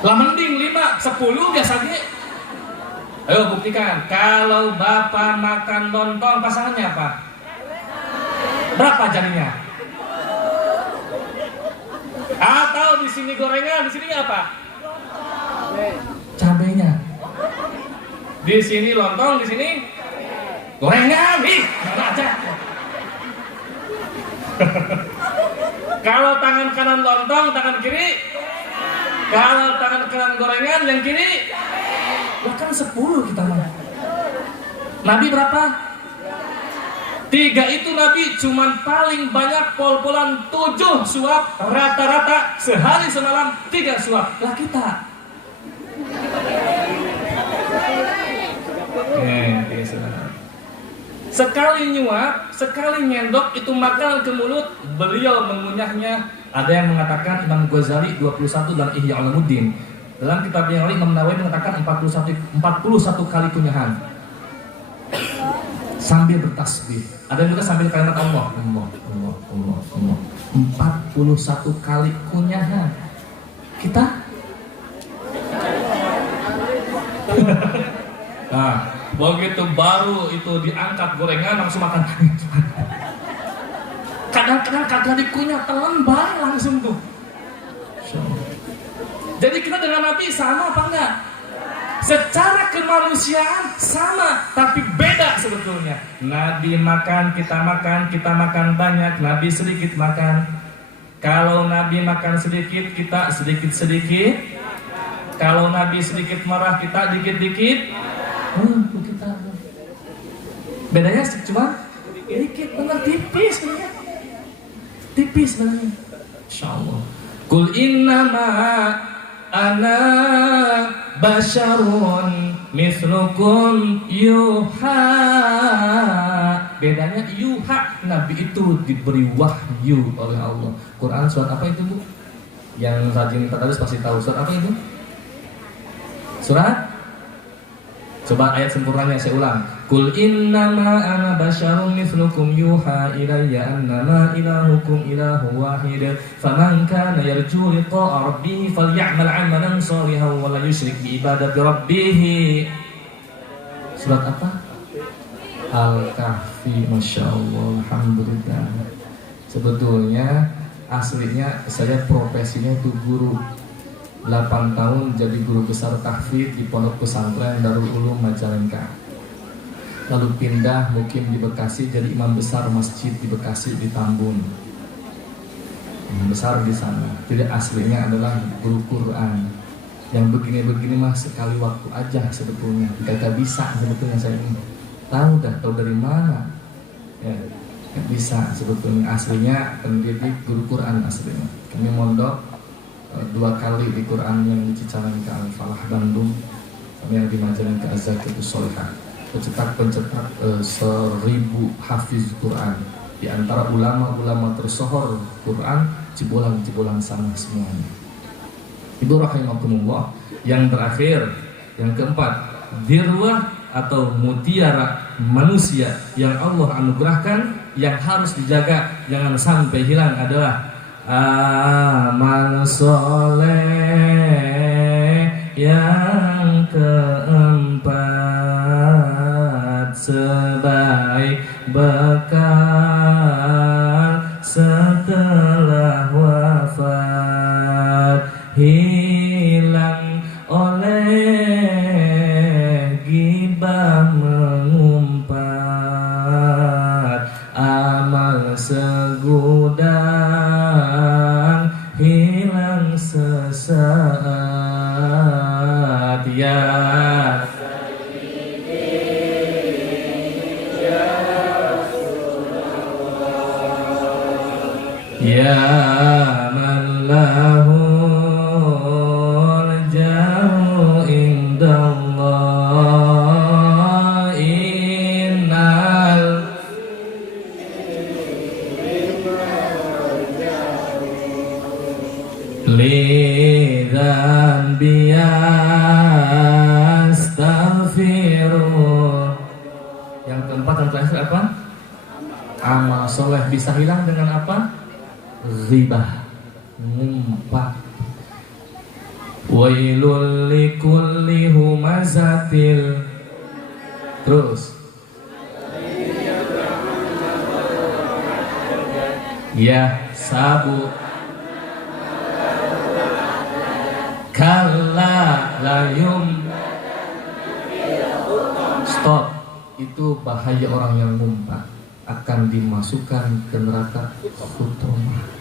lah mending 5, 10 biasanya. Ayo buktikan. Kalau bapak makan lontong, pasangannya apa? Berapa jarinya? Atau di sini gorengan, di sini apa? Cabenya. Di sini lontong, di sini gorengan. Ih, mana aja. Kalau tangan kanan lontong, tangan kiri. Kalau tangan kanan gorengan, yang kiri. Bahkan 10 kita mah. Nabi berapa? 3 itu Nabi cuman paling banyak pol-polan 7 suap, rata-rata sehari semalam 3 suap. Lah kita sekali nyuap, sekali nyendok itu makanan ke mulut, beliau mengunyahnya. Ada yang mengatakan Imam Ghazali 21 dalam Ihya Ulumuddin. Dalam kitab yang lain Imam Nawawi mengatakan 41 kali kunyahan. Sambil bertasbih. Ada juga sambil kalimat Allah. 41 kali kunyahan. Kita? Nah, begitu baru itu diangkat gorengan langsung makan. Kadang-kadang kagak dikunyah, telan bae langsung tuh. Jadi kita dengan Nabi sama apa enggak? Secara kemanusiaan sama, tapi beda sebetulnya. Nabi makan, kita makan banyak. Nabi sedikit makan. Kalau Nabi makan sedikit, kita sedikit-sedikit. Kalau Nabi sedikit marah, kita dikit-dikit. Kita bedanya cuma dikit, benar tipis benar. Tipis benar. Insyaallah. Qul innama ana basyarun mislukum yuha. Bedanya yuha, Nabi itu diberi wahyu oleh Allah. Quran surat apa itu, Bu? Yang rajin tadarus pasti tahu surat apa itu? Surat? Coba ayat sempurnanya saya ulang. Qul innama ana basyarun mithlukum yuha ilayya annama ilahukum ilahu wahid. Faman kana yarju liqa'a rabbih falya'mal 'amalan shalihan wa la yusyrik bi ibadati rabbih. Surat apa? Al-Kahfi. Masyaallah, alhamdulillah. Sebetulnya aslinya saya profesinya itu guru. 8 tahun jadi guru besar tahfidz di Pondok Pesantren Darul Ulum Majalengka. Lalu pindah mukim di Bekasi jadi imam besar masjid di Bekasi di Tambun. Imam besar di sana. Jadi aslinya adalah guru Quran. Yang begini-begini mah sekali waktu aja sebetulnya. Gak bisa sebetulnya saya ini. Tahu dari mana? Ya, gak bisa sebetulnya. Aslinya pendidik guru Quran aslinya. Kami mondok 2 kali di Quran yang di Cicalengka Al-Falah Bandung, kami yang di Majalengka Az-Zakiyatus Sholihah. Pencetak 1000 hafiz Quran. Di antara ulama-ulama tersohor Quran, jebolan sana semuanya. Ibu rahimakumullah. Yang terakhir, yang keempat, dirwah atau mutiara manusia yang Allah anugerahkan, yang harus dijaga jangan sampai hilang adalah amal soleh. Yang keempat, sebaik bekal setelah wafat, hilang oleh gibah mengumpat, amal segudang hilang sesaat. Ya man lahul jahu indallah innal lidzan biastaghfiru. Yang keempat dan terakhir apa? Amal soleh bisa hilang dengan apa? Ghibah, ngumpat. Wailul likulli humazatil. Terus ya sabu kalla layum. Stop. Itu bahaya orang yang ngumpat, akan dimasukkan ke neraka hutomah.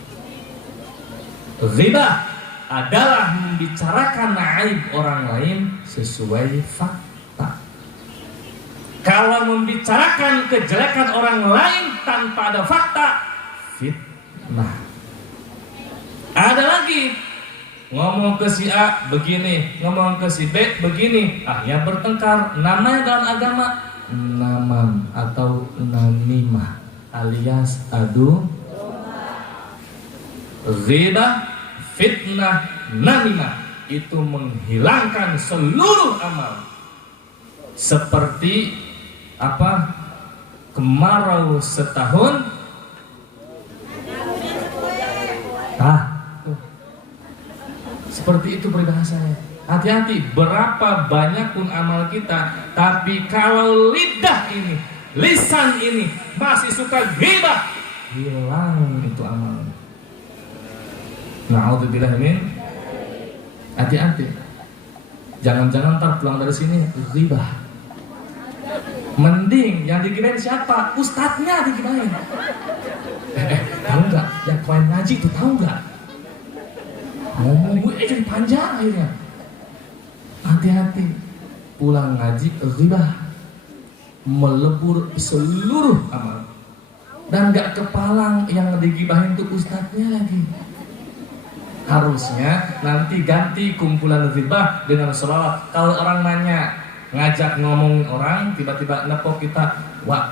Ghibah adalah membicarakan aib orang lain sesuai fakta. Kalau membicarakan kejelekan orang lain tanpa ada fakta, fitnah. Ada lagi, ngomong ke si A begini, ngomong ke si B begini, akhirnya bertengkar. Namanya dalam agama namam atau namimah alias adu ghibah, fitnah, namimah. Itu menghilangkan seluruh amal. Seperti apa? Kemarau setahun. Seperti itu peribahasanya. Hati-hati, berapa banyak pun amal kita, tapi kalau lidah ini, lisan ini masih suka ghibah, hilang itu amal. Na'udzubillah min. Hati-hati. Jangan-jangan ntar pulang dari sini ghibah. Mending yang digibahin siapa? Ustadznya digibahin. Tahu nggak? Yang koin ngaji itu tahu nggak? Ngomong gue jadi panjang akhirnya. Hati-hati. Pulang ngaji ghibah, melebur seluruh amal. Dan nggak kepalang yang digibahin itu ustadznya lagi. Harusnya nanti ganti kumpulan ghibah dengan sholawat. Kalau orang nanya, ngajak ngomongin orang, tiba-tiba nepok kita, wah,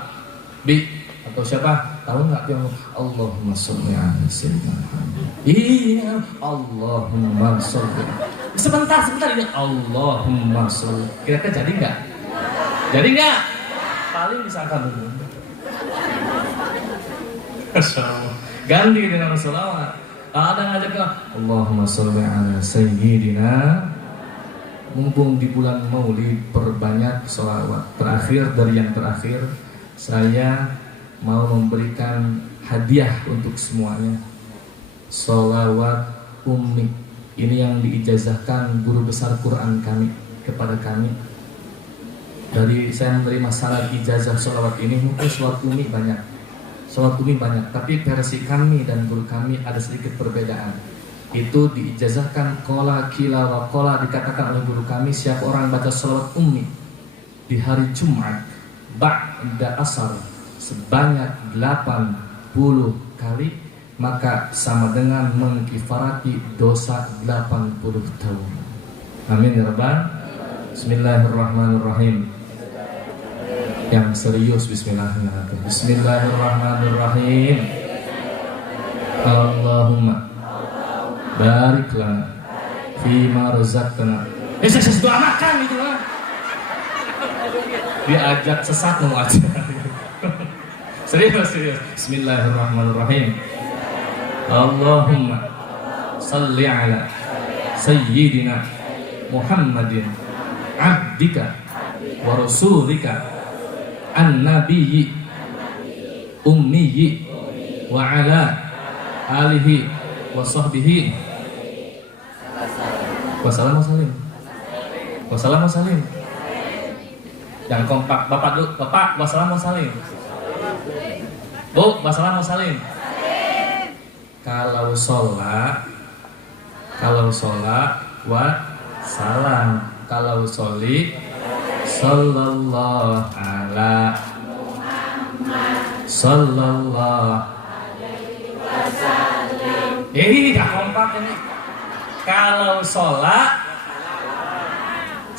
bi atau siapa? Tahu nggak yang Allahumma sholli ala sayyidina Muhammad. Iya, Allahumma sholli. Sebentar ini Allahumma sholli. Kira-kira jadi nggak? Jadi nggak? Paling disangka dulu. Ganti dengan sholawat. Ada ngajak ke Allahumma sholli ala sayyidina. Mumpung di bulan Maulid, perbanyak sholawat. Terakhir dari yang terakhir, saya mau memberikan hadiah untuk semuanya. Sholawat Ummi. Ini yang diijazahkan guru besar Quran kami kepada kami. Dari saya menerima salat ijazah sholawat ini, mungkin sholawat Ummi banyak. Sholawat Ummi banyak, tapi versi kami dan guru kami ada sedikit perbedaan. Itu diijazahkan kola kila wa kola, dikatakan oleh guru kami, siapa orang baca sholawat Ummi di hari Jumat ba'da asar sebanyak 80 kali, maka sama dengan mengkifarati dosa 80 tahun. Amin ya rabbal. Bismillahirrahmanirrahim. Yang serius bismillahirrahmanirrahim. Bismillahirrahmanirrahim. Allahumma barik lana fima razaqtana. Saya doa makan gitu lah. Dia ajak sesat mau aja. Serius. Bismillahirrahmanirrahim. Allahumma salli ala sayyidina Muhammadin abdika wa rasulika an-nabiyyi ummiyi wa ala alihi wa sahbihi wassalamu salim. Yang kompak, bapak dulu, bapak wassalamu salim, bu wassalamu salim. Kalau sholat wa salam. Kalau sholi sallallahu ala sallallahu alaihi wasallam. Ini gak kompak ini. Kalau sholat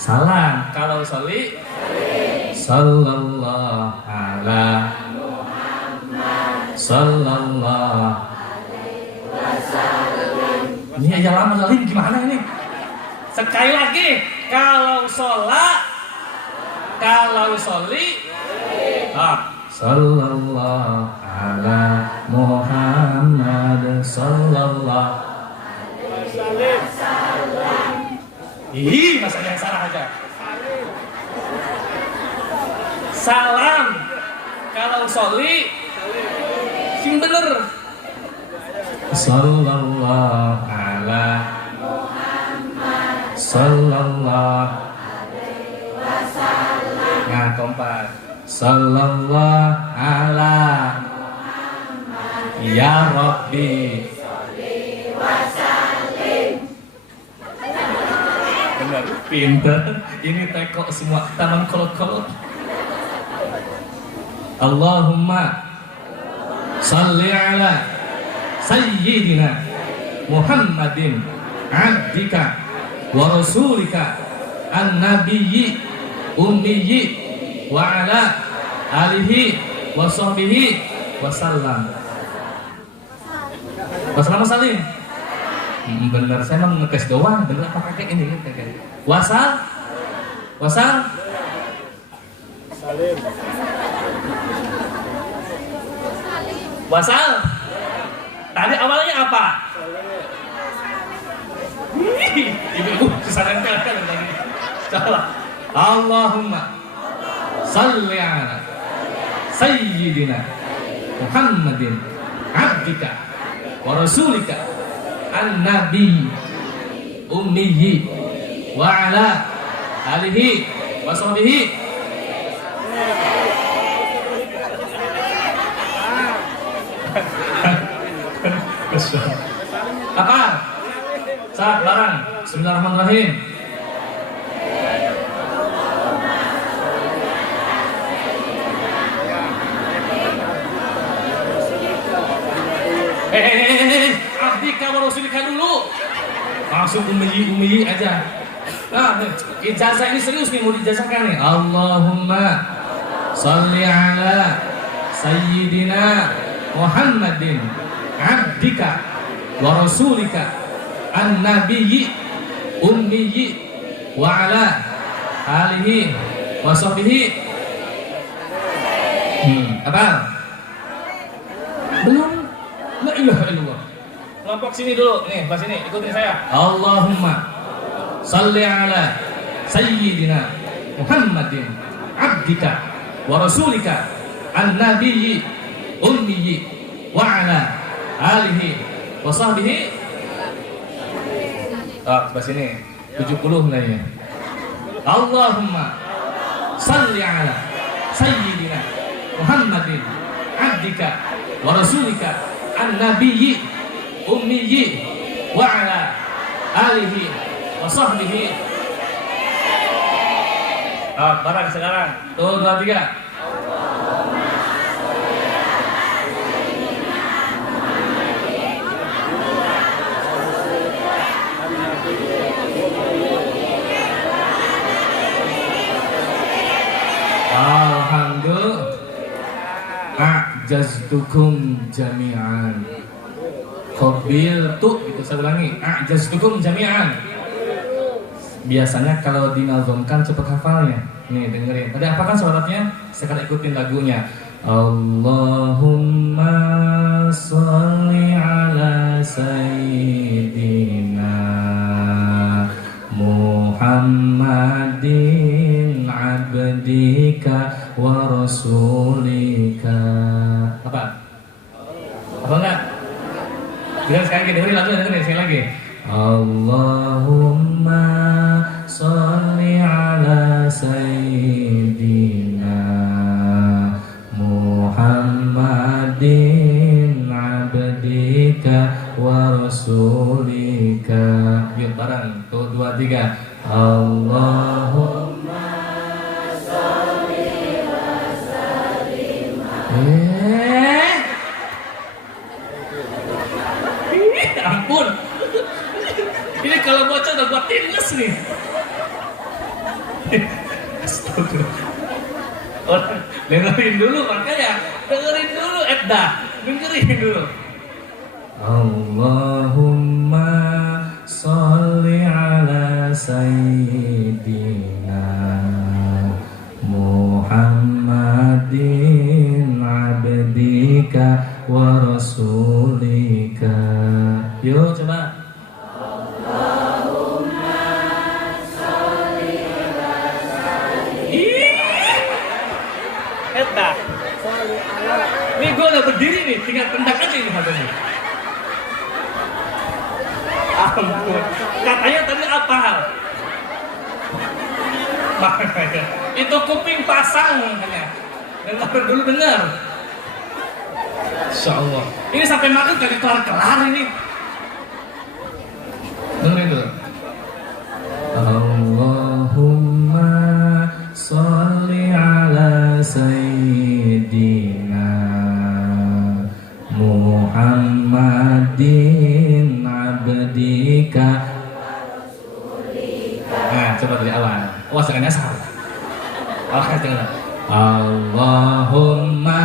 salam. Kalau sholi sallallahu ala sallallahu. Ini aja lama Zalim, gimana ini? Sekali lagi, kalau sholat, kalau sholi, sallallahu ala Muhammad sallallahu alaihi wasallam. Ih, masanya yang salah aja. Salam, kalau sholi, sing bener. Sallallahu ala Muhammad sallallahu alaihi wasallam. Nah, kompak. Sallallahu ala Muhammad ya Rabbi sholli wa sallim. Benar, pinter. Ini teko semua taman kolot-kolot. Allahumma salli ala sayyidina Muhammadin abdika wa rasulika an-nabiyyi ummiyyi wa ala alihi wa sahbihi wa sallam. Wassalamu salim. Bener, saya mau ngetes doang. Bener apa kakek ini? Wasal Salim. Wasal. Tadi awalnya apa? Ibu kesana kan lagi. Salah. Allahumma salli ala sayyidina Muhammadin abdika wa rasulika an-nabi ummiyyi wa ala alihi wa sahbihi. Apa? Saat barang. Bismillahirrahmanirrahim. Abdika wa rasulika dulu. Langsung ummi aja. Nah, ijazah ini serius nih, mau dijazahkan nih. Allahumma salli ala sayyidina Muhammadin abdika wa rasulika an-nabiyyi ummiyyi wa ala alihi wa sahbihi. Apa? Belum. La ilaha illallah. Kelompok sini dulu. Nih, pas sini ikutin saya. Allahumma salli ala sayyidina Muhammadin abdika wa rasulika an-nabiyyi ummiyyi wa ala alihi wa sahbihi. Sebelah sini 70 nilainya. Allahumma salli ala sayyidina Muhammadin abdika wa rasulika an-nabiyyi ummiyyi wa ala alihi wa sahbihi. Barang sekarang. Tuh, 2, 3. Alhamdulillah. A'jaztukum jami'an. Qabiltu, itu saya ulangi. A'jaztukum jami'an. Biasanya kalau dinazomkan cepat hafalnya. Nih dengerin. Tadi apa kan suratnya? Sekarang ikutin lagunya. Allahumma sholli ala sayyidina Muhammadin abdika wa rasulika. Apa? Apa enggak? Dengar sekali lagi, dengerin lagunya, dengerin sekali lagi. Allahumma sholli ala sayyidina Muhammadin abdika wa rasulika. Yuk bareng, tuh 2, 3. Allahumma sholli wa sallim. Ampun. Ini kalau bocah udah gua tindas nih. Orang dengerin dulu, makanya dengerin dulu, dengerin dulu. Allahumma sholli ala sayyidina Muhammadin abdika wa rasulika. Yuk coba. Ini gue udah berdiri nih, tinggal tendang aja ini matanya. Ampun, katanya tadi apa hal? Makanya itu kuping pasang makanya. Dengar dulu, dengar. Insya Allah. Ini sampai makan kagak kelar ini. Dengerin dulu. Allahumma sholli ala sayyidina awas jangan nyasar. Awas jangan. Allahumma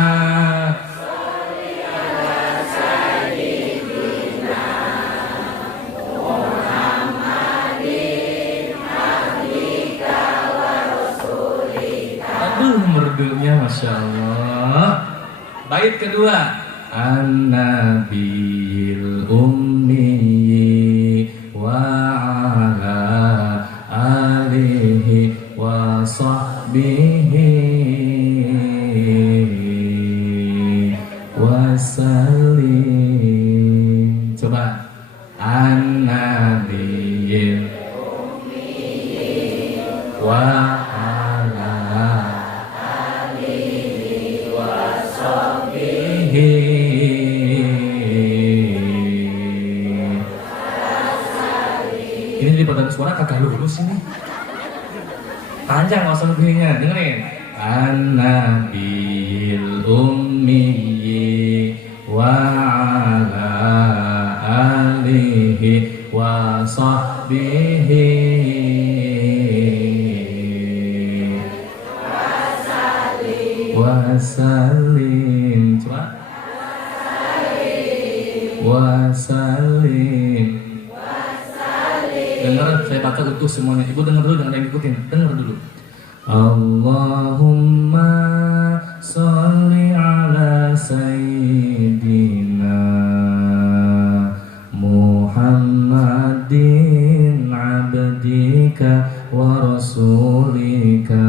merdunya Masya Allah. Bait kedua, An-Nabiyil Ummi wa ala alihi wa sahbihi wa sallim. Coba An-Nabiyil Ummi wa ini di paduan suara kagak lurus ini. Panjang langsung bunyinya, dengerin. An-Nabiyil Ummi wa ala alihi wa sahbihi wa sallim. Coba. Wa sallim. Dengar, saya baca utuh semuanya. Ibu dengar dulu, jangan yang ikutin. Dengar dulu. Allahumma sholli ala sayyidina Muhammadin abdika wa rasulika.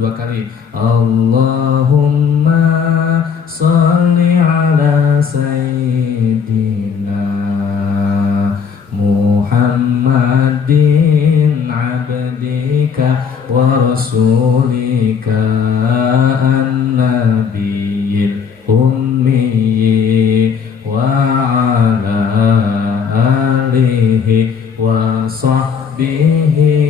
Dua kali. Allahumma sholli ala sayyidina Muhammadin abdika wa rasulika an-nabiyil ummi wa ala alihi wa sahbihi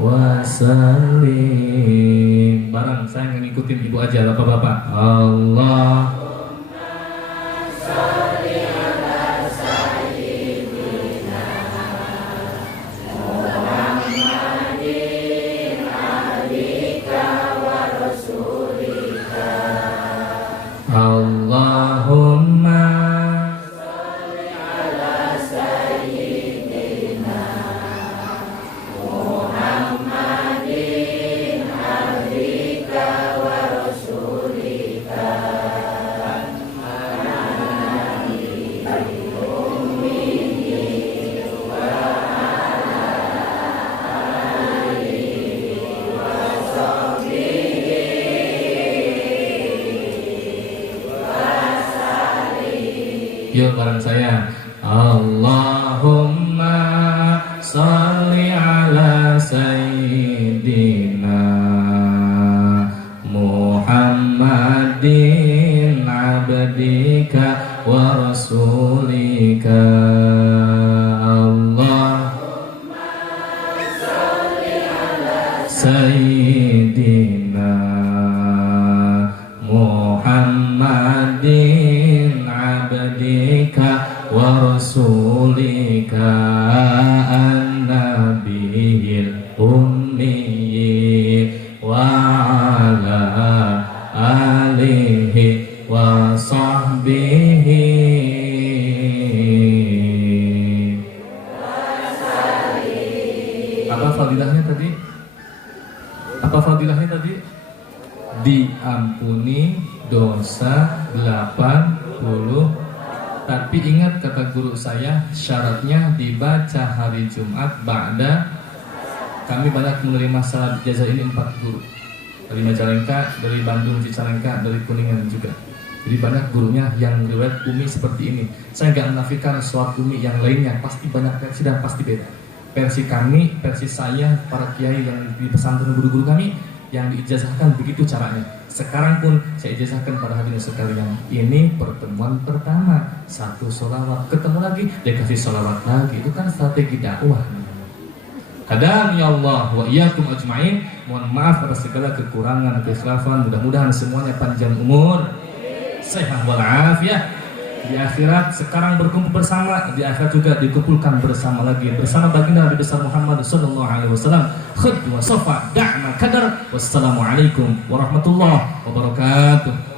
wa sallim. Barang saya nggak ngikutin ibu aja, bapak-bapak. Allah Allahumma sholli ala sayyidina Muhammadin abdika wa rasulika yuk bareng saya. Allahumma sholli ala sayyidina Muhammadin abdika wa rasulika. Allahumma sholli ala sayyidina Muhammadin abdika wa rasulika an-nabiyil ummi wa ala alihi wa sahbihi apa fadilahnya tadi? Apa fadilahnya tadi? Diampuni dosa 80. Tapi ingat kata guru saya, syaratnya dibaca hari Jumat ba'da. Kami banyak menerima salat ijazah ini 4 guru dari Majalengka, dari Bandung, Cicalengka, dari Kuningan juga. Jadi banyak gurunya yang riwayat Umi seperti ini. Saya nggak menafikan sholat Umi yang lainnya, pasti banyak versi dan pasti beda. Versi kami, versi saya, para kiai yang di pesantren guru-guru kami yang diijazahkan begitu caranya. Sekarang pun saya ijazahkan pada hadirin sekalian. Ini pertemuan pertama, satu sholawat, ketemu lagi, dia kasih sholawat lagi. Itu kan strategi dakwah. Hadani Allah wa iyyakum ajma'in. Mohon maaf atas segala kekurangan, kekhilafan. Mudah-mudahan semuanya panjang umur, sehat walafiat. Di akhirat sekarang berkumpul bersama, di akhirat juga dikumpulkan bersama lagi bersama baginda Nabi besar Muhammad sallallahu alaihi wasallam. Khud wa safa da'na kadar. Wassalamualaikum warahmatullahi wabarakatuh.